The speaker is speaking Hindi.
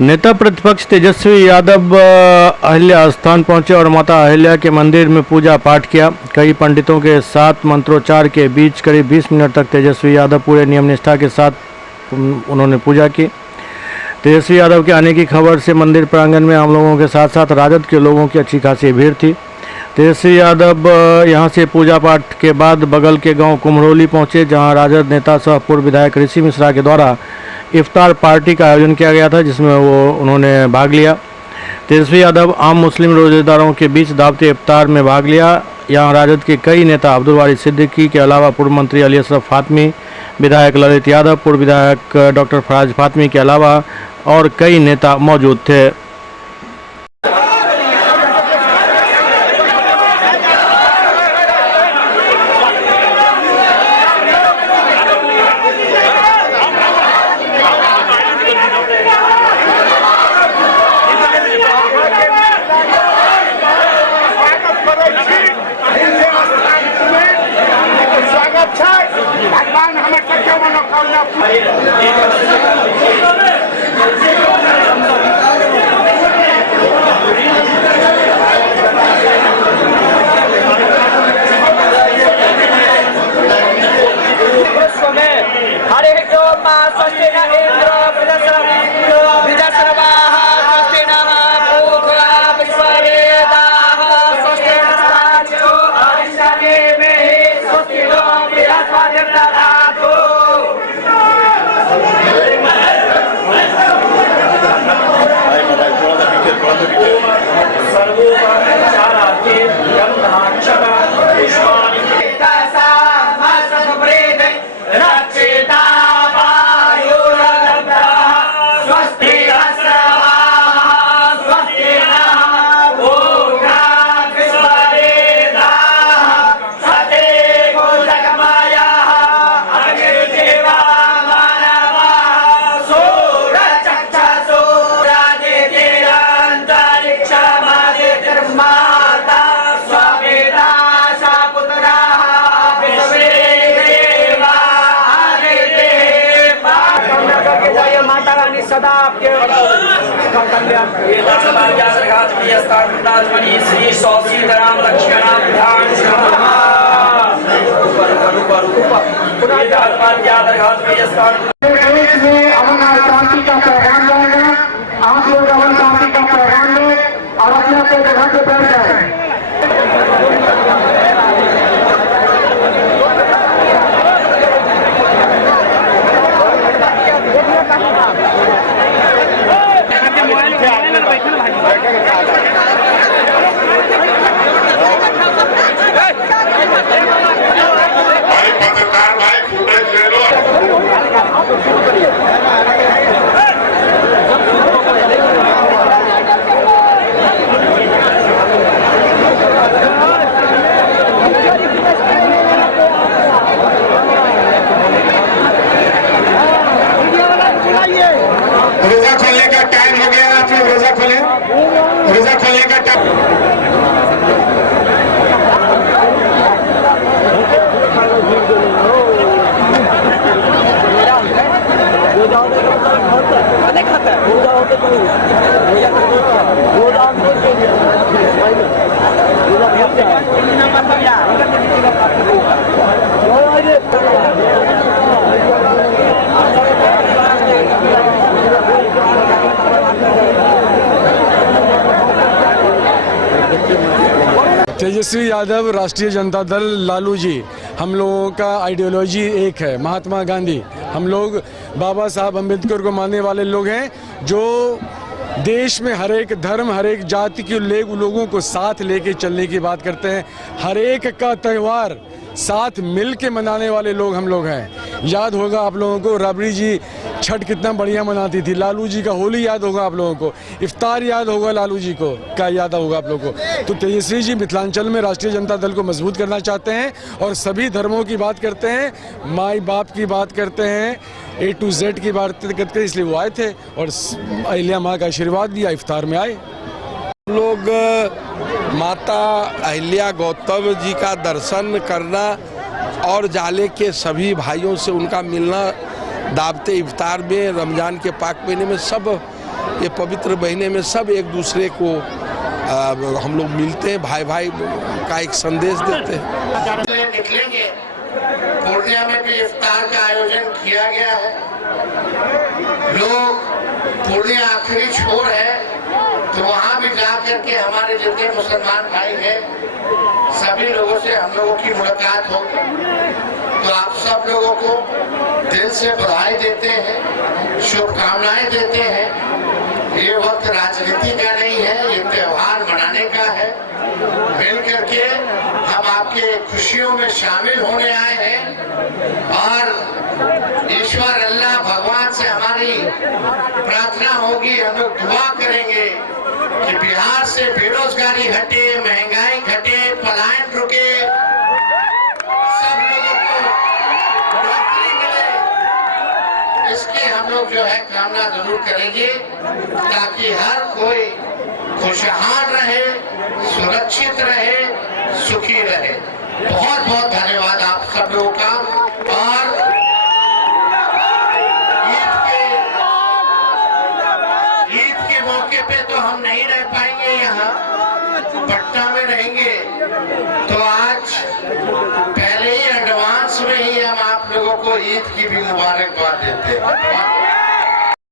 नेता प्रतिपक्ष तेजस्वी यादव अहिल्या स्थान पहुंचे और माता अहिल्या के मंदिर में पूजा पाठ किया। कई पंडितों के साथ मंत्रोच्चार के बीच करीब 20 मिनट तक तेजस्वी यादव पूरे नियम निष्ठा के साथ उन्होंने पूजा की। तेजस्वी यादव के आने की खबर से मंदिर प्रांगण में आम लोगों के साथ साथ राजद के लोगों की अच्छी खासी भीड़ थी। तेजस्वी यादव यहां से पूजा पाठ के बाद बगल के गांव कुम्हरौली पहुंचे, जहां राजद नेता सह पूर्व विधायक ऋषि मिश्रा के द्वारा इफ्तार पार्टी का आयोजन किया गया था, जिसमें उन्होंने भाग लिया। तेजस्वी यादव आम मुस्लिम रोजेदारों के बीच दावते इफ्तार में भाग लिया। यहां राजद के कई नेता अब्दुल वारिस सिद्दीकी के अलावा पूर्व मंत्री अली अशरफ फातमी, विधायक ललित यादव, पूर्व विधायक डॉक्टर फराज फातमी के अलावा और कई नेता मौजूद थे। भगवान हमें सच्चा मनोकामना हरे जो मां स्वस्ति न इंद्र विदर्शवाः स्वस्ति नः पूर्वा विश्ववेदाः स्वस्ति नस्ताचो अरिष्टनेमे स्वस्ति नो बृहस्पतिर्दधातु। सर्वोपचारार्थे गन्धाक्षता पुष्पाणि सदा आपके कल्याण श्री सौसीधराम लक्ष्मणाम ध्यान अमन शांति का पैगाम जाएगा। आप लोग अमन शांति का पैगाम लें और अपने अपने जगह पे बैठ जाए। रोजा खोलने का टाइम हो गया, आप लोग रोजा खोलें। रोजा खोलने का टाइम तेजस्वी यादव, राष्ट्रीय जनता दल, लालू जी, हम लोगों का आइडियोलॉजी एक है, महात्मा गांधी। हम लोग बाबा साहब अम्बेडकर को मानने वाले लोग हैं, जो देश में हर एक धर्म, हर एक जाति के लोगों को साथ लेके चलने की बात करते हैं। हर एक का त्यौहार साथ मिल के मनाने वाले लोग हम लोग हैं। याद होगा आप लोगों को राबड़ी जी छठ कितना बढ़िया मनाती थी। लालू जी का होली याद होगा आप लोगों को, इफ्तार याद होगा लालू जी को, क्या याद होगा आप लोगों को। तो तेजस्वी जी मिथिलांचल में राष्ट्रीय जनता दल को मजबूत करना चाहते हैं और सभी धर्मों की बात करते हैं, माई बाप की बात करते हैं, A to Z की बात करते हैं। इसलिए वो आए थे और अहिल्या माँ का आशीर्वाद दिया, इफ्तार में आए। लोग माता अहिल्या गौतम जी का दर्शन करना और जाले के सभी भाइयों से उनका मिलना, दावते इफ्तार में, रमज़ान के पाक महीने में सब ये पवित्र महीने में सब एक दूसरे को हम लोग मिलते हैं, भाई भाई का एक संदेश देते हैं। निकलेंगे। पूर्णिया में भी इफ्तार का आयोजन किया गया है। लोग पूर्णिया आखिरी छोर है, तो वहाँ भी जा करके हमारे जितने मुसलमान भाई हैं सभी लोगों से हम लोगों की मुलाकात होगी। तो आप सब लोगों को दिल से बधाई देते हैं, शुभकामनाएं देते हैं। ये वक्त राजनीति का नहीं है, ये त्योहार मनाने का है। मिल करके हम आपके खुशियों में शामिल होने आए हैं और ईश्वर अल्लाह भगवान से हमारी प्रार्थना होगी, हम लोग दुआ करेंगे कि बिहार से बेरोजगारी हटे, महंगाई घटे, पलायन रुके, सब लोगों को नौकरी मिले। इसके हम लोग जो है कामना जरूर करेंगे ताकि हर कोई खुशहाल रहे, सुरक्षित रहे, सुखी रहे। बहुत बहुत धन्यवाद आप सब लोगों का। और ईद के मौके पे तो हम नहीं रह पाएंगे, यहाँ पटना में रहेंगे। तो आज पहले ही एडवांस में ही हम आप लोगों को ईद की भी मुबारकबाद देते हैं।